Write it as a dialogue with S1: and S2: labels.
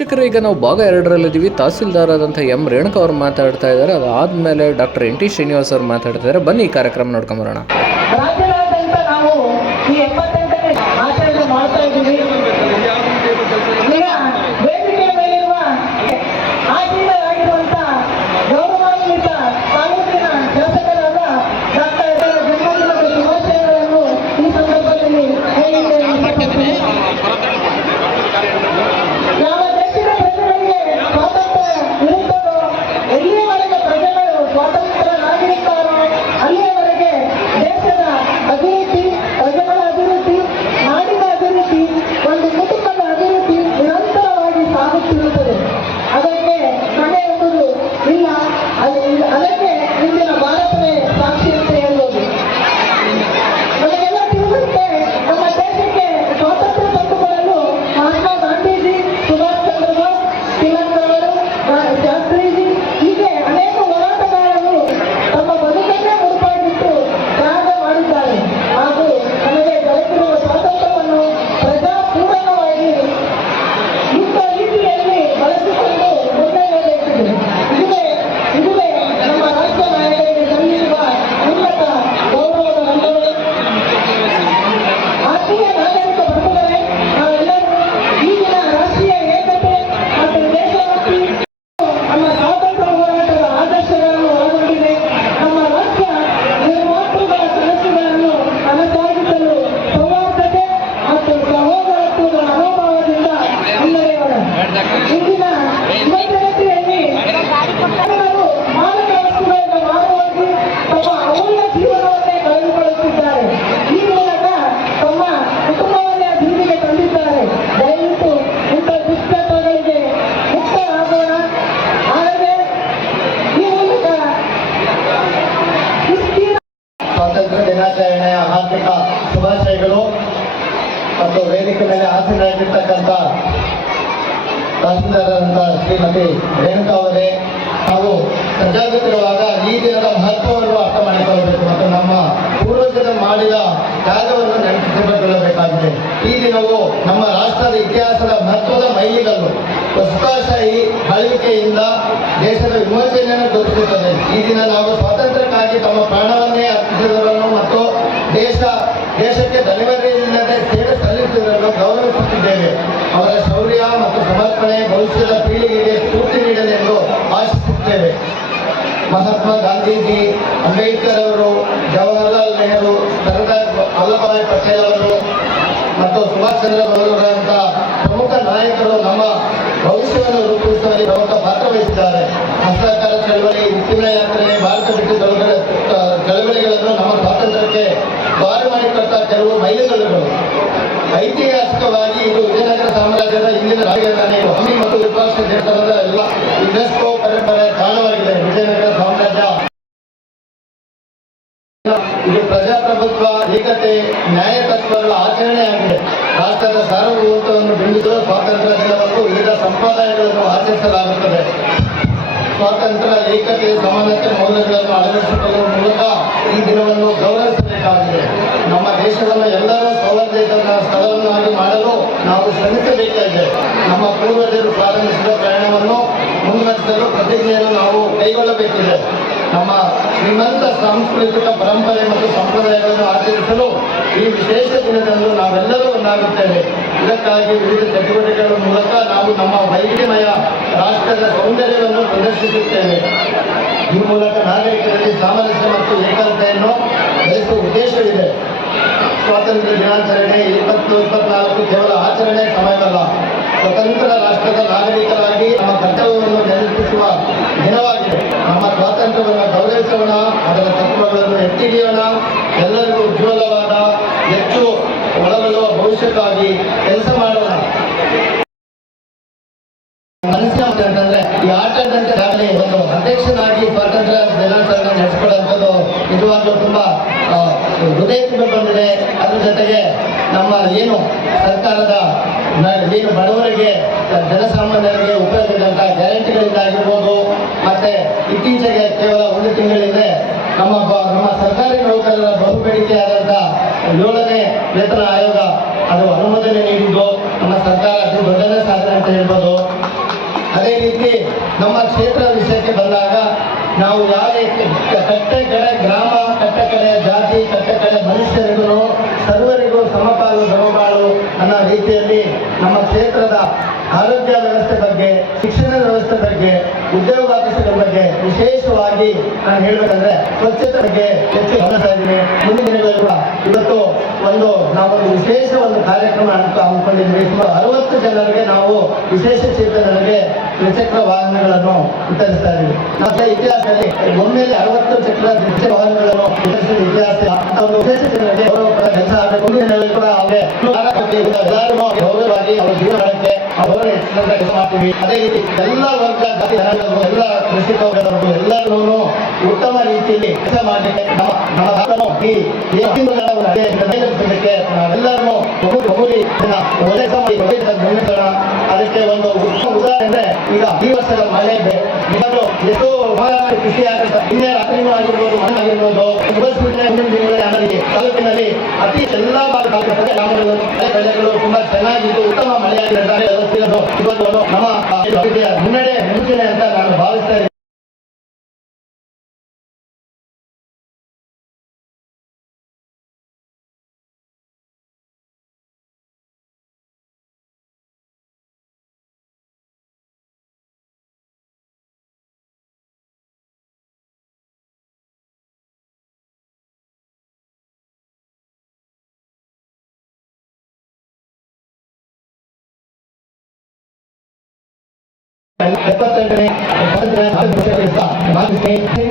S1: ವೀಕ್ಷಕರು, ಈಗ ನಾವು ಭಾಗ ಎರಡರಲ್ಲಿದ್ದೀವಿ ತಹಸೀಲ್ದಾರ್ ಆದಂಥ ಎಂ. ರೇಣುಕಾ ಅವರು ಮಾತಾಡ್ತಾ ಇದ್ದಾರೆ. ಅದಾದಮೇಲೆ ಡಾಕ್ಟರ್ ಎನ್ ಟಿ ಶ್ರೀನಿವಾಸ್ ಅವರು ಮಾತಾಡ್ತಾ ಇದ್ದಾರೆ. ಬನ್ನಿ ಈ ಕಾರ್ಯಕ್ರಮ ನೋಡ್ಕೊಂಬರೋಣ.
S2: ದಿನಾಚರಣೆಯ ಹಾರ್ದಿಕ ಶುಭಾಶಯಗಳು ಮತ್ತು ವೇದಿಕೆ ಮೇಲೆ ಆಸೀನರಾಗಿರ್ತಕ್ಕಂಥ ತಹಸೀಲ್ದಾರರಂತ ಶ್ರೀಮತಿ ರೇಣುಕಾ ಅವರೇ ನಾವು ಸಜ್ಜಾಗುತ್ತಿರುವಾಗ ಈ ದಿನದ ಮಹತ್ವವನ್ನು ಅರ್ಥ ಮಾಡಿಕೊಳ್ಳಬೇಕು ಮತ್ತು ನಮ್ಮ ಪೂರ್ವಜರು ಮಾಡಿದ ಕಾರ್ಯವನ್ನು ನೆನಪಿಸಿಕೊಳ್ಳಬೇಕಾಗಿದೆ. ಈ ದಿನವು ನಮ್ಮ ರಾಷ್ಟ್ರದ ಇತಿಹಾಸದ ಮಹತ್ವದ ಮೈಲಿಗಲ್ಲು. ವಸಾಹತುಶಾಹಿ ಆಳ್ವಿಕೆಯಿಂದ ದೇಶದ ವಿಮೋಚನೆಯನ್ನು ತೋರಿಸುತ್ತದೆ. ಈ ದಿನ ನಾವು ಸ್ವಾತಂತ್ರ್ಯಕ್ಕಾಗಿ ತಮ್ಮ ಪ್ರಾಣವನ್ನೇ ಅರ್ಪಿಸಿದವರನ್ನು ದೇಶಕ್ಕೆ ಇಲ್ಲದೆ ಸೇವೆ ಸಲ್ಲಿಸುವುದನ್ನು ಗೌರವಿಸುತ್ತಿದ್ದೇವೆ ಅವರ ಶೌರ್ಯ ಮತ್ತು ಸಮರ್ಪಣೆ ಭವಿಷ್ಯದ ಪೀಳಿಗೆಗೆ ಸ್ಫೂರ್ತಿ ನೀಡಲೆಂದು ಆಶಿಸುತ್ತೇವೆ. ಮಹಾತ್ಮ ಗಾಂಧೀಜಿ, ಅಂಬೇಡ್ಕರ್ ಅವರು, ಜವಾಹರ್ಲಾಲ್ ನೆಹರು ಸರ್ದಾರ್ ವಲ್ಲಭಭಾಯ್ ಪಟೇಲ್ ಅವರು ಮತ್ತು ಸುಭಾಷ್ ಚಂದ್ರ ಅಂತ ಪ್ರಮುಖ ನಾಯಕರು ನಮ್ಮ ಭವಿಷ್ಯವನ್ನು ರೂಪಿಸುವಲ್ಲಿ ಪ್ರಮುಖ ಪಾತ್ರ ವಹಿಸಿದ್ದಾರೆ. ಅಸಹಕಾರ ಚಳವಳಿ ಉಪ್ಪಿನ ಯಾತ್ರೆ, ಭಾರತ ಬಿಟ್ಟು ಚಳವಳಿ ಚಳವಳಿಗಳನ್ನು ನಮ್ಮ ಸ್ವಾತಂತ್ರ್ಯಕ್ಕೆ ಬಾರು ಮಾಡಿಕೊಟ್ಟ ಕೆಲವು ಮೈಲಿಗಲ್ಲುಗಳು. ಐತಿಹಾಸಿಕವಾಗಿ ಇದು ವಿಜಯನಗರ ಸಾಮ್ರಾಜ್ಯದ ಇಂದಿನ ರಾಜಧಾನಿ ಹಮ್ಮಿ ಮತ್ತು ವಿಪಕ್ಷ ದೇಶದ ಎಲ್ಲ ಯುನೆಸ್ಕೋ ಪರಂಪರೆ ತಾಣವಾಗಿದೆ. ವಿಜಯನಗರ ಸಾಮ್ರಾಜ್ಯ. ಇದು ಪ್ರಜಾಪ್ರಭುತ್ವ, ಏಕತೆ ನ್ಯಾಯ ತತ್ವಗಳ ಆಚರಣೆಯಾಗಿದೆ. ರಾಷ್ಟ್ರದ ಸಾರ್ವಭೌಮತ್ವವನ್ನು ಬಿಂಬಿಸುವ ಸ್ವಾತಂತ್ರ್ಯ ದಿನವನ್ನು ವಿವಿಧ ಸಂಪ್ರದಾಯಗಳನ್ನು ಆಚರಿಸಲಾಗುತ್ತದೆ. ಸ್ವಾತಂತ್ರ್ಯ, ಏಕತೆ, ಸಮಾನತೆ, ಮೌಲ್ಯಗಳನ್ನು ಅಳವಡಿಸಿಕೊಳ್ಳುವ ಮೂಲಕ ಈ ದಿನವನ್ನು ಗೌರವಿಸಬೇಕಾಗಿದೆ. ನಮ್ಮ ದೇಶವನ್ನು ಎಲ್ಲರೂ ಸೌಲಭ್ಯದ ಸ್ಥಳವನ್ನಾಗಿ ಮಾಡಲು ನಾವು ಶ್ರಮಿಸಬೇಕಾಗಿದೆ. ನಮ್ಮ ಪೂರ್ವಜರು ಪ್ರಾರಂಭಿಸಿದ ಪ್ರಯಾಣವನ್ನು ಮುನ್ನಡೆಸಲು ಪ್ರತಿಜ್ಞೆಯನ್ನು ನಾವು ಕೈಗೊಳ್ಳಬೇಕಿದೆ. ನಮ್ಮ ಶ್ರೀಮಂತ ಸಾಂಸ್ಕೃತಿಕ ಪರಂಪರೆ ಮತ್ತು ಸಂಪ್ರದಾಯಗಳನ್ನು ಆಚರಿಸಲು ಈ ವಿಶೇಷ ದಿನದಂದು ನಾವೆಲ್ಲರೂ ಒಂದಾಗುತ್ತೇವೆ. ಇದಕ್ಕಾಗಿ ವಿವಿಧ ಚಟುವಟಿಕೆಗಳ ಮೂಲಕ ನಾವು ನಮ್ಮ ವೈವಿಧ್ಯಮಯ ರಾಷ್ಟ್ರದ ಸೌಂದರ್ಯವನ್ನು ಪ್ರದರ್ಶಿಸುತ್ತೇವೆ. ಈ ಮೂಲಕ ನಾಗರಿಕರಲ್ಲಿ ಸಾಮರಸ್ಯ ಮತ್ತು ಏಕತೆಯನ್ನು ಬೆಳೆಸುವ ಉದ್ದೇಶವಿದೆ. ಸ್ವಾತಂತ್ರ್ಯ ದಿನಾಚರಣೆ ಇಪ್ಪತ್ತು ಇಪ್ಪತ್ನಾಲ್ಕು ಕೇವಲ ಆಚರಣೆ ಸಮಯವಲ್ಲ. ಸ್ವತಂತ್ರ ರಾಷ್ಟ್ರದ ನಾಗರಿಕರಾಗಿ ನಮ್ಮ ಕರ್ತವ್ಯವನ್ನು ನೆನಪಿಸುವ ದಿನವಾಗಿದೆ. ನಮ್ಮ ಸ್ವಾತಂತ್ರ್ಯವನ್ನು ಗೌರವಿಸೋಣ, ಅದರ ತತ್ವಗಳನ್ನು ಎತ್ತಿಡಿಯೋಣ ಎಲ್ಲರಿಗೂ ಉಜ್ವಲವಾದ ಹೆಚ್ಚು ಒಳಗೊಳ್ಳುವ ಭವಿಷ್ಯಕ್ಕಾಗಿ ಕೆಲಸ ಮಾಡೋಣ ಮನಸ್ಸಿನ ಅಂತಂದ್ರೆ ಈ ಆಟದಂತೆ ಒಂದು ಅಧ್ಯಕ್ಷನಾಗಿ ಸ್ವಾತಂತ್ರ್ಯ ದಿನಾಚರಣೆ ನಡೆಸಿಕೊಳ್ಳುವಂಥದ್ದು ನಿಜವಾಗ್ಲೂ ತುಂಬಾ ಹೃದಯಕ್ಕೆ ಬಂದಿದೆ. ಅದ್ರ ಜೊತೆಗೆ ನಮ್ಮ ಏನು ಸರ್ಕಾರದ ಏನು ಬಡವರಿಗೆ, ಜನಸಾಮಾನ್ಯರಿಗೆ ಗ್ಯಾರಂಟಿಗಳಿಂದ ಗ್ಯಾರಂಟಿಗಳಿಂದಾಗಿರ್ಬೋದು ಮತ್ತೆ ಇತ್ತೀಚೆಗೆ ಕೇವಲ ಒಂದು ತಿಂಗಳಿಂದ ನಮ್ಮ ನಮ್ಮ ಸರ್ಕಾರಿ ನೌಕರರ ಬಹುಬೇಡಿಕೆಯಾದಂಥ ಏಳನೇ ವೇತನ ಆಯೋಗ ಅದು ಅನುಮೋದನೆ ನೀಡಿದ್ದು, ನಮ್ಮ ಸರ್ಕಾರ ಅತಿ ದೊಡ್ಡ ಸಾಧನೆ ಅಂತ ಹೇಳ್ಬೋದು. ಅದೇ ರೀತಿ ನಮ್ಮ ಕ್ಷೇತ್ರ ವಿಷಯಕ್ಕೆ ಬಂದಾಗ ನಾವು ಯಾವುದೇ ಕಟ್ಟೆ ಕಡೆ ಗ್ರಾಮ ಕಟ್ಟ ಕಡೆ ಜಾತಿ ಕಟ್ಟ ಕಡೆ ಮನುಷ್ಯರಿಗೂ, ಸರ್ವರಿಗೂ ಸಮಪಾಲು ಸಮಪಾಲು ಅನ್ನೋ ರೀತಿಯಲ್ಲಿ ನಮ್ಮ ಕ್ಷೇತ್ರದ ಆರೋಗ್ಯ ವ್ಯವಸ್ಥೆ ಬಗ್ಗೆ, ಶಿಕ್ಷಣ ವ್ಯವಸ್ಥೆ ಬಗ್ಗೆ ಉದ್ಯೋಗಾವಕಾಶಗಳ ಬಗ್ಗೆ ವಿಶೇಷವಾಗಿ ನಾನು ಹೇಳಬೇಕಂದ್ರೆ ಸ್ವಚ್ಛತೆ ಬಗ್ಗೆ ಹೆಚ್ಚು ಗಮನ ಇದ್ದೀನಿ ಮುಂದಿನ ದಿನಗಳಲ್ಲಿ ಕೂಡ ಇವತ್ತು ಒಂದು ನಾವೊಂದು ವಿಶೇಷ ಒಂದು ಕಾರ್ಯಕ್ರಮ ಹಮ್ಮಿಕೊಂಡಿದ್ವಿ ಸುಮಾರು ಅರವತ್ತು ಜನರಿಗೆ ನಾವು ವಿಶೇಷ ಚೇತನರಿಗೆ ದ್ವಿಚಕ್ರ ವಾಹನಗಳನ್ನು ವಿತರಿಸ್ತಾ ಇದ್ದೀವಿ. ಮತ್ತೆ ಇತಿಹಾಸದಲ್ಲಿ ಒಮ್ಮೆಲೆ ಅರವತ್ತು ಚಕ್ರ ದ್ವಿಚಕ್ರ ವಾಹನಗಳನ್ನು ವಿತರಿಸಿದ ಇತಿಹಾಸ ಒಂದು ವಿಶೇಷ ಜನರಿಗೆ ಕೆಲಸ ಆಗಬೇಕು. ಮುಂದಿನ ದಿನಗಳಲ್ಲಿ ಕೂಡ ಅವರಿಗೆ ಎಲ್ಲರೂ ಗೌರವವಾಗಿ ಅವರ ಜೀವನಕ್ಕೆ ಅವರ ಮಾಡ್ತೀವಿ. ಅದೇ ರೀತಿ ಎಲ್ಲ ವರ್ಗ ಎಲ್ಲ ಕೃಷಿ ವರ್ಗದವರು ಎಲ್ಲರೂ ಉತ್ತಮ ರೀತಿಯಲ್ಲಿ ಕೆಲಸ ಮಾಡಲಿಕ್ಕೆ ನಮ್ಮ ನಾವೆಲ್ಲರೂ ಒಗ್ಗೂಡಿ ಒಳ್ಳೆ ಮಾಡಿ ನಿರ್ಮಿಸೋಣ. ಅದಕ್ಕೆ ಒಂದು ಉತ್ತಮ ಉದಾಹರಣೆ ಈಗ ಈ ವರ್ಷದ ಮಳೆ ಇವತ್ತು ಎಷ್ಟೋ ಕೃಷಿ ಆಗುತ್ತೆ ನಿನ್ನೆ ರಾತ್ರಿನೂ ಆಗಿರ್ಬೋದು ಮಣ್ಣಾಗಿರ್ಬೋದು ಮುಗಿಸ್ಬಿಟ್ರೆ ಮುಂದಿನ ದಿನಗಳಲ್ಲಿ ತಾಲೂಕಿನಲ್ಲಿ ಅತಿ ಎಲ್ಲಾ ಗ್ರಾಮಗಳು ಬೆಳೆ- ಬೆಳೆಗಳು ತುಂಬಾ ಚೆನ್ನಾಗಿದ್ದು ಉತ್ತಮ ಮಳೆಯಾಗಿದೆ ಅಂತ ಇವತ್ತು ನಮ್ಮ ಮುನ್ನಡೆ ಮುಂಚೂಣಿ ಅಂತ ನಾನು ಭಾವಿಸ್ತಾ ಎಪ್ಪತ್ತೆಂಟನೇ ಸ್ವಾತಂತ್ರ್ಯ ದಿನಾಚರಣೆ ಭಾಗವಹಿಸಿ